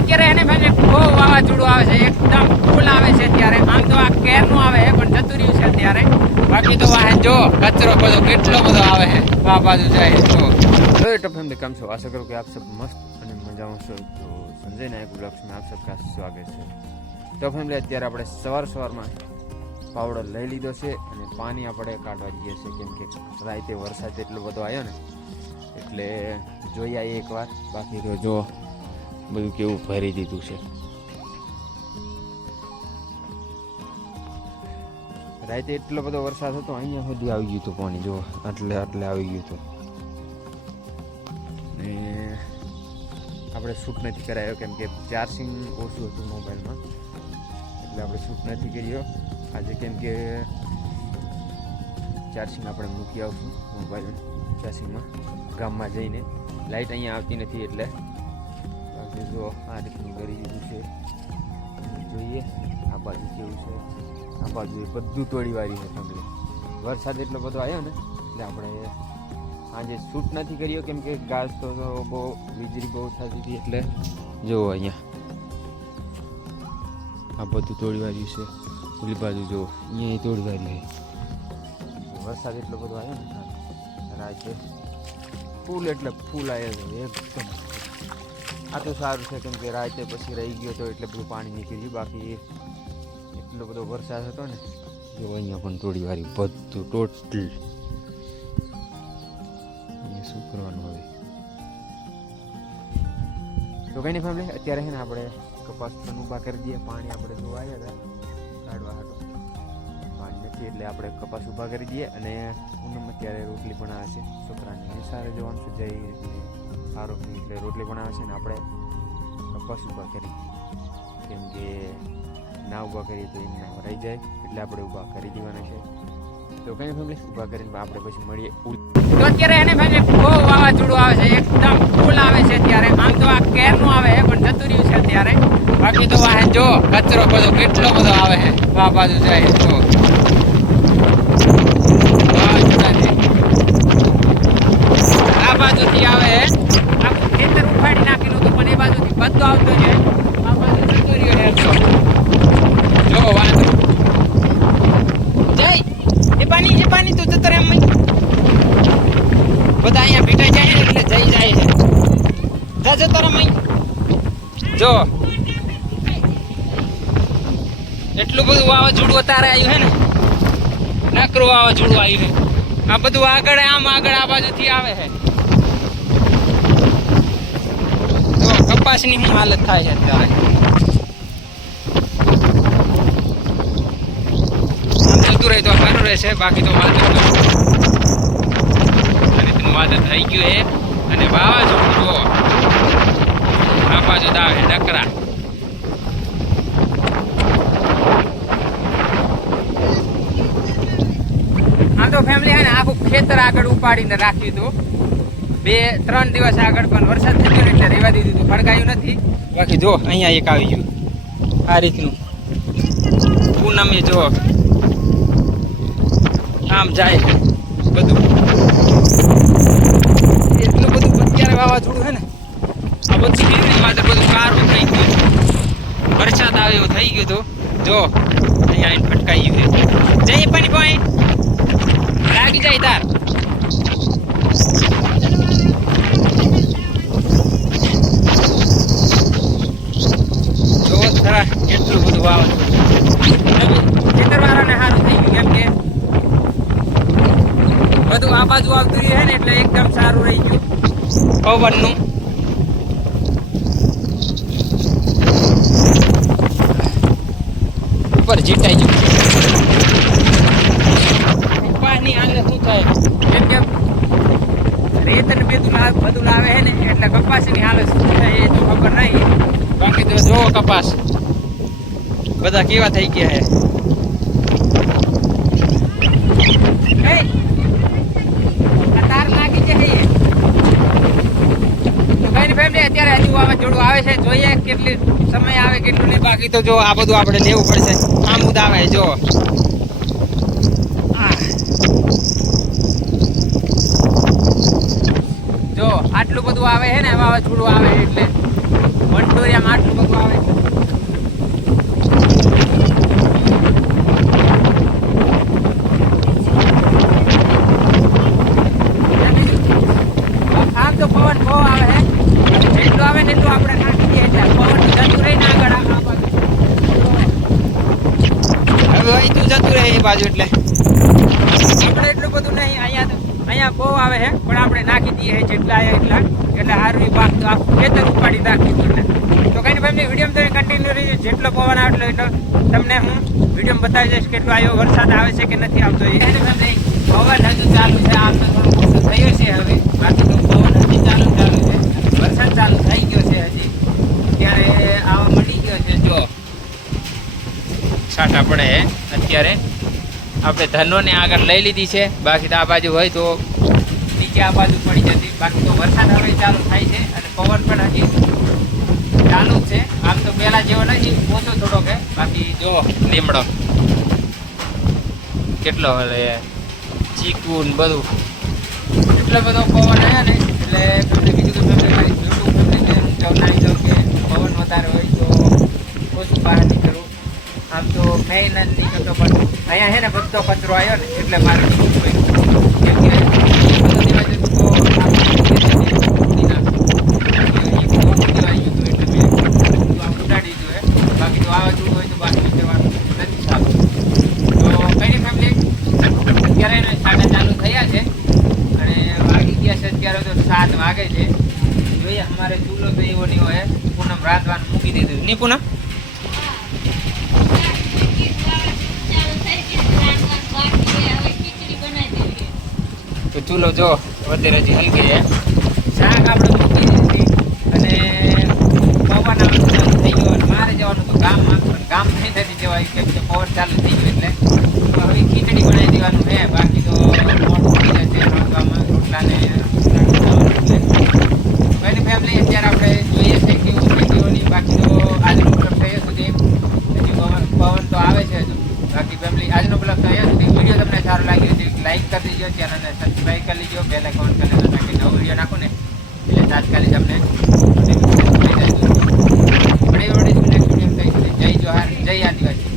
અત્યારે એને ભાઈ બહુ વાવાઝોડું આવે છે, એકદમ ફૂલ આવે છે અત્યારે. આમ તો આ કેરનું આવે છે પણ જતું રહ્યું છે અત્યારે. બાકી તો વાહન જો કચરો બધો કેટલો બધો આવે છે, આ બાજુ જાય તો તો ફેમિલી કેમ છો? આશા કરું કે આપ સબ મસ્ત અને મજામાં છો. તો સંજય નાયક બ્લોગ્સમાં આપ સબકા સ્વાગત છે. તો ફેમિલી અત્યારે આપણે સવારમાં પાવડર લઈ લીધો છે અને પાણી આપણે કાઢવા જઈએ છીએ, કેમ કે રાતે વરસાદ એટલો બધો આવ્યો ને એટલે જોઈ આવીએ એકવાર. બાકી તો જો બધું કેવું ભરી દીધું છે. રાતે એટલો બધો વરસાદ હતો, અહીંયા સુધી આવી ગયું હતું પાણી. જો એટલે આવી ગયું હતું ને આપણે શૂટ નથી કરાયો કેમ કે ચાર્જિંગ ઓછું હતું મોબાઈલમાં, એટલે આપણે શૂટ નથી કર્યો આજે. કેમ કે ચાર્જિંગ આપણે મૂકી આવશું મોબાઈલ ચાર્જિંગમાં ગામમાં જઈને. લાઇટ અહીંયા આવતી નથી એટલે જો આ રીતનું કરી દીધું છે. જોઈએ આ બાજુ કેવું છે. આ બાજુ બધું તોડી વાળી છે ફેમિલી. વરસાદ એટલો બધો આવ્યો ને એટલે આપણે આજે શૂટ નથી કર્યો કેમ કે ગાજ તો બહુ વીજળી બહુ થતી હતી. એટલે જુઓ અહીંયા આ બધું તોડી વાળ્યું છે. ઓલી બાજુ જુઓ અહીંયા તોડી વાળી છે. વરસાદ એટલો બધો આવ્યો ને રાતે ફૂલ એટલે ફૂલ આવ્યો છે એકદમ. આ તો સારું છે કેમ કે રાતે પછી રહી ગયો તો એટલે બધું પાણી નીકળી ગયું. બાકી એટલો બધો વરસાદ હતો ને જો અહીંયા પણ તોડી વાળી બધું ટોટલ. અહીંયા શું કરવાનું હવે તો કંઈ નહીં ફેમિલી. અત્યારે છે ને આપણે કપાસ પણ ઊભા કરી દઈએ. પાણી આપણે જોવા આવ્યા હતા કાઢવા હતો, પાણી નથી એટલે આપણે કપાસ ઊભા કરી દઈએ. અને પૂનમ અત્યારે રોટલી પણ આવે છે છોકરાને નિશાળે જવાનું છે જઈ સારો એટલે રોટલી પણ આવે છે ને આપણે કપાસ ઊભા કરી કેમ કે ના ઊભા કરીએ તો એમને રહી જાય એટલે આપણે ઊભા કરી દેવાના છે. તો કંઈ ફેમિલી ઊભા કરીને આપણે પછી મળીએ. તો અત્યારે એને ફેમિલી બહુ વાવાઝોડું આવે છે, એકદમ ફૂલ આવે છે અત્યારે. આમ તો આ કેરનું આવે છે પણ જતું રહ્યું છે અત્યારે. બાકી તો વાહન જો કચરો બધો કેટલો બધો આવે છે, આ બાજુ જાય તો આ બાજુથી આવે આખું ખેતર ઉખાડી નાખેલું હતું પણ એ બાજુથી બધો આવતો છે. આ બાજુ જતો રહ્યો છે જો વાંધો જય એ પાણી તું જતો રહે. એમ બધા અહીંયા ભીટાઈ જાય ને એટલે જઈ જાય છે. જતો રમ જો એટલું બધું વાવાઝોડું અત્યારે આવ્યું છે ને, નકરું વાવાઝોડું આવ્યું છે. આ બધું આગળ આ બાજુથી આવે છે. તો કપાસની શું હાલત થાય છે અત્યારે. આમ જતું રહે તો સારું રહેશે. બાકી તો વાદળ વાદળ થઈ ગયું છે અને વાવાઝોડું જો આ બાજુ આવે ડકરા. આમ તો ફેમિલી હે ને આખું ખેતર આગળ ઉપાડીને રાખ્યું હતું 2-3 દિવસ આગળ, પણ વરસાદ થઈ ગયો એટલે રહેવા દીધું હતું, ફળગાયું નથી. બાકી જો અહીંયા એક આવી ગયું આ રીતનું પૂનમે જો આમ જાય બધું. એટલું બધું અત્યારે વાવાઝોડું છે ને આ બધું સ્પીડની માત્ર બધું કારું થઈ ગયું. વરસાદ આવે એવું થઈ ગયું હતું જો અહીંયા આવીને ફટકાઈ ગયું છે. જઈએ પાણી પાણી લાગી જાય તાર. જો ખરા કેટલું બધું વાવાઝોડું. ખેતરવાળાને સારું થઈ ગયું કેમ કે બધું આ બાજુ આવતું રહ્યું છે ને એટલે એકદમ સારું રહી ગયું પવનનું. ઉપર જીટાઈ ગયું. કપાસની હાલત શું થાય કેમ કે રેત ને બધું લાવે છે ને એટલે કપાસની હાલત શું થાય એ તો ખબર નહીં. બાકી તો જો કપાસ બધા કેવા થઈ ગયા છે. તાર લાગી જાય ફેમિલી. અત્યારે હજુ વાવાઝોડું આવે છે, જોઈએ કેટલી સમય આવે કેટલું નહીં. બાકી તો જો આ બધું આપણે લેવું પડશે. આમુદ આવે જો જો આટલું બધું આવે છે ને વાવાઝોડું આવે એટલે વંટોરિયામાં આટલું બધું આવે આમ તો પવન બહુ આવે હે જેટલું આવે ને એટલું આપણે નાખી દઈએ એટલે પવન જતું રહી ને આગળ આ બાજુ હવે અહીં તું જતું રહે એ બાજુ એટલે આપણે એટલું બધું નહીં અહીંયા બહુ આવે છે પણ આપણે નાખી દઈએ જેટલા આવ્યા એટલે હારું પાક તો આખું ખેતર ઉપાડી નાખી દીધું એટલે તો કંઈ ફેમિલી વિડીયો તમે કન્ટિન્યુ રહીએ જેટલો પવન આવે એટલો તમને હું વિડીયો બતાવી દઈશ કેટલો આવ્યો વરસાદ આવે છે કે નથી આવતો એ ફેમિલી પવન હજુ ચાલુ છે આમ તો થોડું ઓછું થયું છે હવે બાકી તો પવન હજી ચાલુ છે વરસાદ ચાલુ થઈ ગયો છે હજી અત્યારે આવા મળી ગયો છે જો છાંટા પડે અત્યારે આપણે ધનોને આગળ લઈ લીધી છે બાકી તો આ બાજુ હોય તો નીચે આ બાજુ પડી જતી બાકી તો વરસાદ હવે ચાલુ થાય છે અને પવન પણ હજી ચાલુ જ છે આમ તો પહેલા જેવો નથી ઓછો થોડો કે બાકી જો લીમડો કેટલો હલે ચીકુ ને બધું એટલો બધો પવન આવ્યા ને એટલે તમને બીજું તો તમને મારી જોડું જણાવી દઉં કે પવન વધારે હોય તો ઓછું બહાર નીકળવું આમ તો મેં નથી નીકળતો પણ અહીંયા છે ને બધો કચરો આવ્યો ને એટલે મારે નીકળવું પડ્યું કેમ કે બાકી તો વાવાઝોડું હોય તો બાકી નીકળવાનું નથી સારું તો કઈ ફેમિલી અત્યારે એને સાડા ચાલુ થયા છે અને વાગી ગયા છે અત્યારે તો 7 વાગે છે જોઈએ અમારે ચૂલો તો એવો નહીં હોય પૂનમ રાંધવાનું મૂકી દીધું નહીં પૂનમ તો ચૂલો જો વધારે હજી હલકી છે શાક આપણે મૂકી દીધી અને પવન ચાલુ થઈ ગયો અને મારે જવાનું તો ગામમાં પણ ગામ નહીં થતી જવાય કેમ કે પવન ચાલુ થઈ ગયો એટલે હવે ખીચડી બનાવી દેવાનું છે બાકી તો મોટું થઈ જશે રાંધવામાં રોટલાને કઈ ફેમિલી અત્યારે આપણે જોઈએ છે કેવું છે કેવું નહીં બાકી તો આજનો બ્લોગ થયો સુધી હજી પવન તો આવે છે હજુ બાકી ફેમિલી આજનો બ્લોગ તો અહીંયા સુધી વિડીયો તમને સારો લાગ્યો છે લાઈક કરી દેજો ચેનલને સબસ્ક્રાઈબ કરી લેજો બેલ આઇકોન કરી લેજો તાકી નવો વિડીયો નાખું ને એટલે તાત્કાલિક તમને જય જોહાર જય આદિવાસી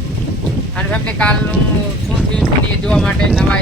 અને ફેમિલી કાલનું શું થયું વિડીયો જોવા માટે નવા